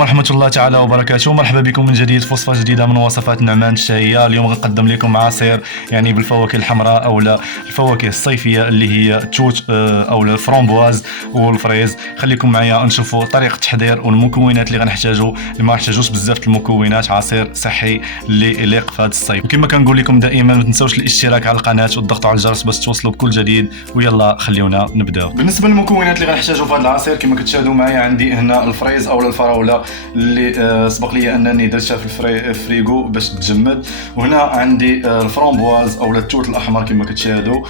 عليكم ورحمة الله تعالى وبركاته. مرحبا بكم من جديد في وصفة جديدة من وصفات نعمان الشهية. اليوم غنقدم لكم عصير يعني بالفواكه الحمراء أو الفواكه الصيفية اللي هي التوت أو الفرامبواز والفريز. خليكم معايا نشوفوا طريقة التحضير والمكونات اللي غنحتاجوا. ما غنحتاجوش بزاف المكونات، عصير صحي اللي يليق في هذا الصيف. وكما كنقول لكم دائما ما تنساوش الاشتراك على القناة والضغط على الجرس باش توصلوا بكل جديد. ويلا خليونا نبداو. بالنسبة للمكونات اللي غنحتاجوا في هذا العصير كما كتشاهدوا معايا عندي هنا الفريز أو الفراولة اللي سبق لي انني درتها في الفريغو باش تجمد. وهنا عندي الفرامبواز او التوت الاحمر كما كتشاهدوا،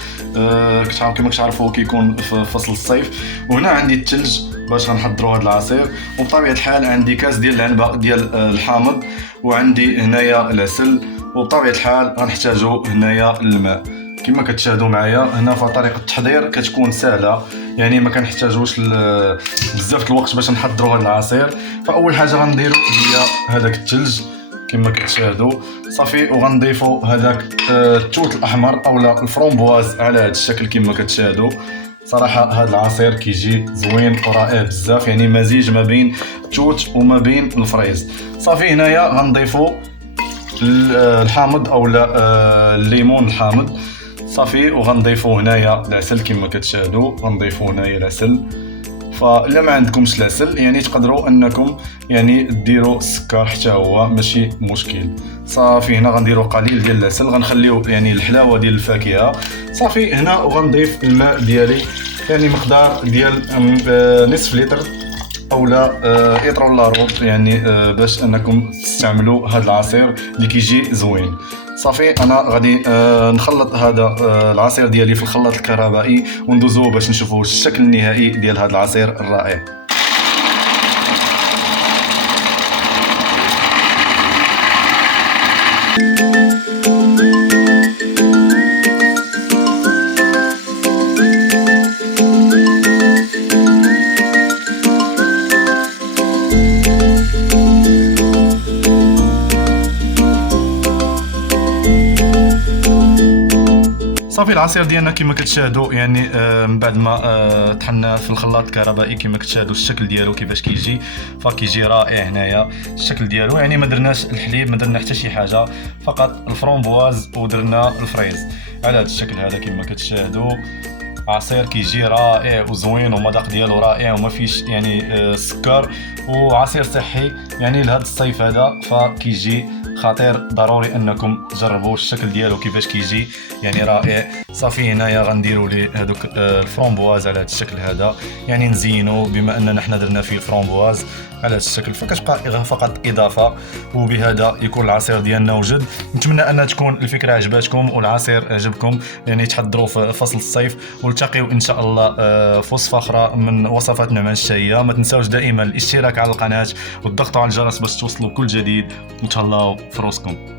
كما كتعرفوا كيكون في فصل الصيف. وهنا عندي الثلج باش غنحضروا هذا العصير. وبطبيعه الحال عندي كاس ديال العنبه ديال الحامض، وعندي هنايا العسل، وبطبيعه الحال غنحتاجوا هنايا الماء. كما كتشاهدوا معايا هنا فطريقه التحضير كتكون سهله، يعني ما كنحتاجوش بزاف الوقت باش نحضروا هذا العصير. فاول حاجه غنديروا هي هذاك الثلج كما كتشاهدوا صافي، وغنضيفوا هذاك التوت الاحمر او الفرامبواز على هذا الشكل كما كتشاهدوا. صراحه هذا العصير كيجي زوين ورائع بزاف، يعني مزيج ما بين التوت وما بين الفريز. صافي هنايا غنضيفوا الحامض او الليمون الحامض صافي، وغنضيفوا هنايا العسل كما كتشاهدوا. غنضيفوا هنايا العسل، فالا ما عندكمش العسل يعني تقدروا انكم يعني ديروا السكر حتى هو ماشي مشكل. صافي هنا غنديروا قليل ديال العسل، غنخليو يعني الحلاوه ديال الفاكهه. صافي هنا وغنضيف الماء ديالي يعني مقدار ديال نصف لتر او لا اطر ولا ربع، يعني باش انكم تستعملوا هذا العصير اللي كيجي زوين. صافي انا غادي نخلط هذا العصير ديالي في الخلاط الكهربائي وندوزوه باش نشوفوا الشكل النهائي ديال هذا العصير الرائع. صافي العصير ديالنا كما كتشاهدوا يعني من بعد ما طحناه في الخلاط الكهربائي كما كتشاهدوا الشكل ديالو كيفاش كيجي، فكيجي رائع. هنايا الشكل ديالو يعني ما درناش الحليب، ما درنا حتى شي حاجه، فقط الفرامبواز ودرنا الفريز على هذا الشكل هذا كما كتشاهدوا. عصير كيجي رائع وزوين والمذاق ديالو رائع وما فيش يعني سكر، وعصير صحي يعني لهذا الصيف هذا فكيجي خطير. ضروري انكم تجربوا الشكل ديالو كيفاش كيجي يعني رائع. صافي هنايا غنديروا ليه هذوك الفرامبواز على هذا الشكل هذا، يعني نزينوا بما اننا حنا درنا فيه الفرامبواز على هذا الشكل، فكتبقى فقط اضافه. وبهذا يكون العصير ديالنا وجد. نتمنى ان تكون الفكره عجباتكم والعصير عجبكم، يعني تحضروا في فصل الصيف. ونلتقيو ان شاء الله في وصفه اخرى من وصفات نعمان الشهيه. ما تنساوش دائما الاشتراك على القناه والضغط على الجرس باش توصلوا كل جديد. وتهلاو في روسكم.